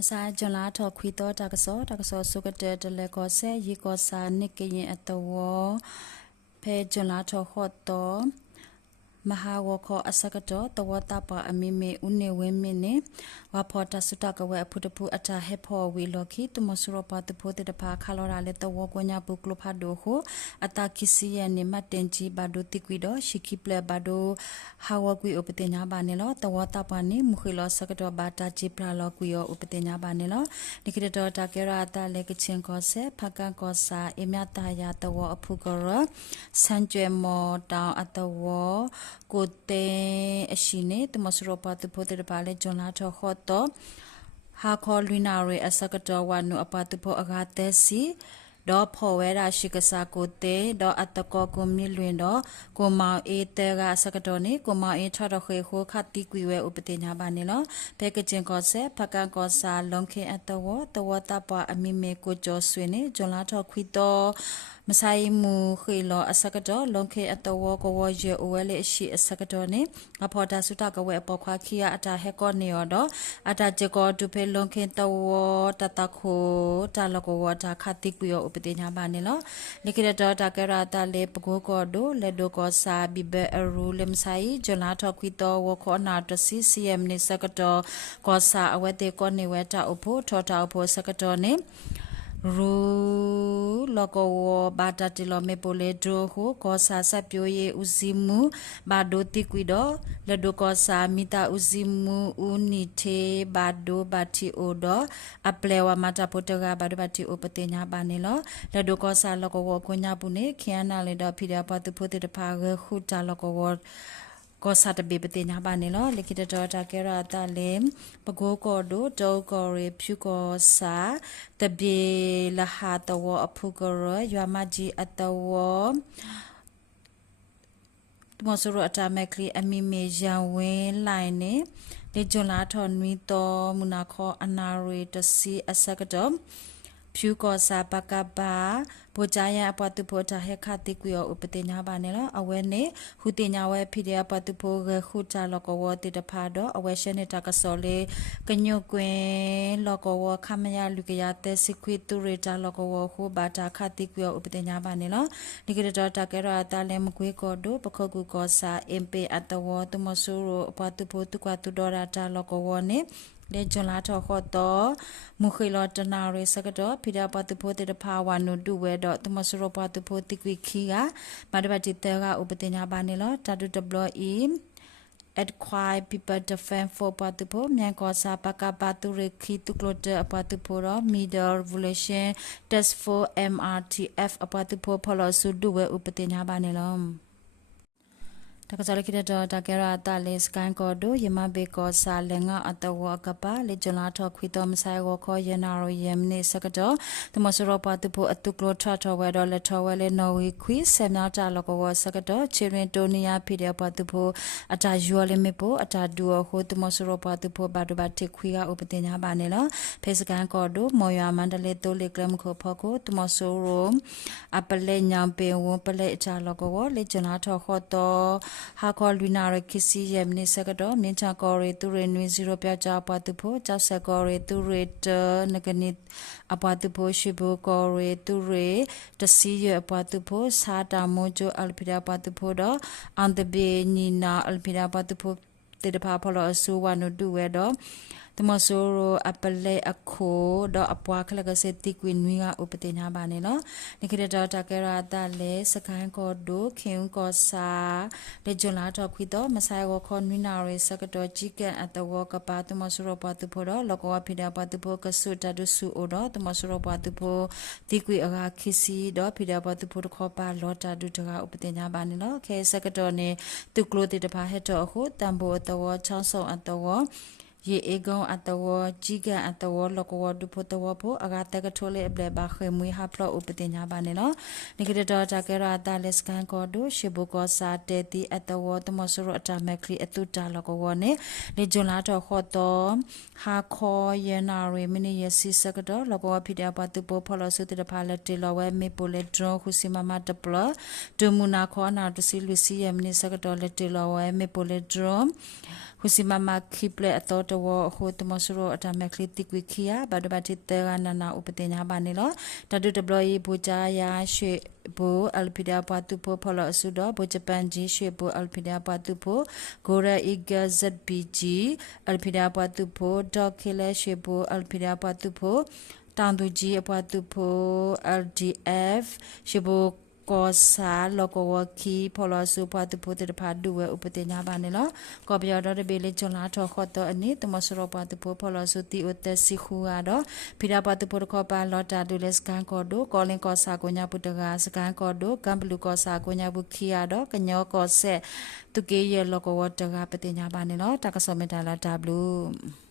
Masa jala to kwito takaso sukate dele kose yikosa niki atawo pe jala to hoto mahawoko asakato tawata pa amime une wemene wapota sutaka we aputapu ata hepo wiloki tumosuro pa tupote de pa kalora le tawo konya buklo phado ho ata kisi ya ne matenji bado tikwido shikiple bado hawa kwi opetenya banelo tawata pa ni mukhilo sakato bata jipra lo kwiyo opetenya banelo nikito takera ata le kichin kose phaka kosa emyata ya tawo aphugoro sanjwe mo ta atawoကိုတဲ့အရှိနေတမစရပါတဖို့တဲ့ပါလေဂျွန်လာတော့ဟော့တော့ဟာခေါ်လွိနာရအစကတော့ဝနုအပတဖို့အဂါတဲ့စီတော့ဖော်ဝဲတာရှိကစားကိုတဲ့တော့အတကောကိုမြလွင်တော့ကိုမောင်အေးတဲ့ကအစကတော့နေကိုမောင်အေးထတော့ခေခိုခတ်တီကွေဝဲဥပဒေညာပါနေလို့ဘဲကကျင်ကောဆက်ဖကန်ကောစာလုံခင်အတဝတပအမိမေကိုကျော်ဆွေနေဂျွန်လာတော့ခွီတော့မဆိုင်မူခေလောအစကတော့လုံခေအတဝကိုဝရဲအိုဝဲလေရှိအစကတော့နေအဖော်တာစုတကဝဲပေါ်ခွာခီယာအတာဟက်ကောနေရတော့အတာဂျကောဒုဖေလုံခေတဝတတခိုတလကောဝတာခတိကွေဥပဒေညာပါနေလို့လေကိရတော့တကရတာလေပကိုကောဒိုလေဒိုကောစာဘီဘဲအရူလမ်ဆိုင်ဂျလာထောက်ခွီတော့ဝခောနာတစီစီအမ်နေစကတော့ကောစာအဝဲတေကောနေဝဲတာအဖို့ထောတာအဖို့စကတော့နေရူလောကဝဘာတာတီလိုမေပိုလေဒိုဟိုကောစာဆပ်ပြိုယေဦးစီမူဘာဒိုတိကွီဒိုလဒိုကောစာမီတာဦးစီမူဦးနီတေဘာဒိုဘာတီအိုဒိုအပလေဝမတာပိုတကဘာဒိုဘာတီအိုပတေညာပါနေလောလဒိုကောစာလောကဝကိုညာပုနေခ ्याना လေတော့ဖီဒါပတ်ဖို့တေတဖာရခုတာလောကဝကောစာတဘေပတေညာပါနေလောလေကိတတော်တာကေရတာလေပကိုကောဒိုတောကောရေဖြူကောစာတဘေလဟာတဝအဖုကရယမကြီးအတဝတမဆရအတာမက်ကလီအမီမေယံဝင်းလိုက်နေလေဂျွန်လာထော်နွီတော်မူနာခောအနာရီတစီအစကတော့ဖြူကောစာပကဘာပိုချာယအပတုပိုတာဟက်ခတိကွေဥပတေညာပါနေလောအဝဲနေဟူတင်ညာဝဲဖီဒီအပတုပိုရခုချလောကဝတိတဖာတော့အဝဲရှနေတကစောလေကညုကွင်လောကဝခမယလူကရတဲ့စခွေတူရတာလောကဝခုဘာတာခတိကွေဥပတေညာပါနေလောဒီကရတော့တကရတာလဲမကွေးကောတို့ပခုတ်ကူကောစာအင်ပေအတဝတမဆူရအပတုပိုတုကတူဒေါ်ရတာလောကဝနေလေဂျွန်လာထော်ခေါ်တော့မူခေလောတနာရေစကတော့ဖိဒါပတ်ဖို့တေတဖာဝနုဒုဝဲတော့တမစရပတ်ဖို့တိကွီခီကမဒဘတိတေကဥပတင်ညာပါနေလောတတုတဘလအီat quai people defend for patupo myan ko sa pakapa tu rekhi tu klote apatupo ro middle relation test for mrtf apatupo pholo su du we upatinya ba ne lo တကစားလကိတဲ့တကရတာလေစကန်ကောဒိုယမဘေကောစာလငါအတဝကပါလေဂျလာထောခွီတော်မဆိုင်ကိုခေါ်ယနာရောယမ်နေစကတော့တမစရောပါတဖို့အတုကလောထထဝဲတော့လက်ထဝဲလေနော်ဝေခွီဆယ်များတာလောကဝစကတော့ချီရင်တိုနီယာဖီတဲ့ပါတဖို့အတာယူလေမေဖို့အတာဒူဟိုတမစရောပါတဖို့ဘာဒဘတိခွီကဥပတင်ညာပါနေလောဖေစကန်ကောဒိုမော်ယမန္တလေတိုလေကရမ်ခိုဖကိုတမစရောအပလေညံပေဝပလေအတာလောကဝလေဂျလာထောခေါ်တော့ဟာခေါ်လူနာရခစီယမနိစကတော့မြင်းချကောရီသူရနွေ0ပြကြပါတဖို့ကြောက်ဆက်ကောရီသူရတနဂနိအပတဖို့ရှိဘကောရီသူရတစီရအပတဖို့စာတာမိုဂျိုအလ်ဖီဒါပတဖို့တော့အန်တဘေနီနာအလ်ဖီဒါပတဖို့တေတဖာဖလောအဆူဝနုဒူဝဲတော့တမဆိုရအပလေအခုတော့အပွားခလကစတိကွေနွေကဥပတင်ညာပါနေနော်ဒီခေတ်တော့တကရတာလေစကိုင်းကောဒိုခင်ကောစာလေဂျွန်လာတော့ခွီတော့မဆိုင်ဝခေါ်နွေနာရစကတော့ဂျီကန်အတဝကပါတမဆိုရပတ်တဖို့တော့လောကဝဖိဒါပတ်တဖို့ကဆုတဒုဆုအိုတော့တမဆိုရပတ်တဖို့တိကွေအကခီစီတော့ဖိဒါပတ်တဖို့ခေါ်ပါလောတာဒုတကဥပတင်ညာပါနေနော်ခဲစကတော့နေသူကလိုတေတဖာဟက်တော့အခုတန်ဖို့အတဝချောင်းဆောင်အတဝယေအေဂုံအတဝជីကန်အတဝလကဝဒုဖတဝဖို့အဂတကထိုလေအပလေဘာခေမွေဟာဖလောဥပတင်ညာပါနေနော်နိကရတော်တကရတာလက်စကန်ကောဒိုရှေဘကောစာတေတီအတဝတမဆရအတာမက်ခရီအတုတာလကဝနေလေဂျွန်လာတော့ခေါ်တော့ဟာခောယနာရီမနီယစီစကတော့လကဝဖိဒပတုပဖလောစုတဖာလက်တေလဝဲမေပိုလက်ဒရောခုစီမမတပလဒမူနာခောနာတစီလူစီယမနီစကတော့လက်တေလဝဲမေပိုလက်ဒရောခုစီမမခိပလက်အတော် တဝဟိုတမဆရောအတမကလီတိကွီခီယာဘဒဘတိတေရနနာဥပတေညာဘာနေလောတတုတဘလီဘူချာယာရွှေဘူအလ်ဖီဒါပွားတူဖို့ဖလောအဆုတော့ဘူဂျပန်ဂျီရွှေဘူအလ်ဖီဒါပွားတူဖို့ဂိုရာအီဂဇက်ဘီဂျီအလ်ဖီဒါပွားတူဖို့ဒေါ်ခေလဲရွှေဘူအလ်ဖီဒါပွားတူဖို့တန်တူဂျီအပွားတူဖို့ LDF ရွှေဘူကောစာလောကဝခီဖလောစုပတူပိုတဖာဒူဝဲဥပတေညာပါနေလောကောပြော်တော့ဘေလေချွန်လာထောခေါ်တော့အနိတမစရောပတူပိုဖလောစုတီဥတစီခူကတော့ဖိဒါပတူပိုခေါ်ပါလော်တာဒူလက်စကန်ကောဒိုကောလင်ကောစာကိုညာပုတကစကန်ကောဒိုကမ်ဘလူကောစာကိုညာပုခီရတော့ကညောကောဆက်သူကေရလောကဝတကပတေညာပါနေလောတကဆောမတာလာ W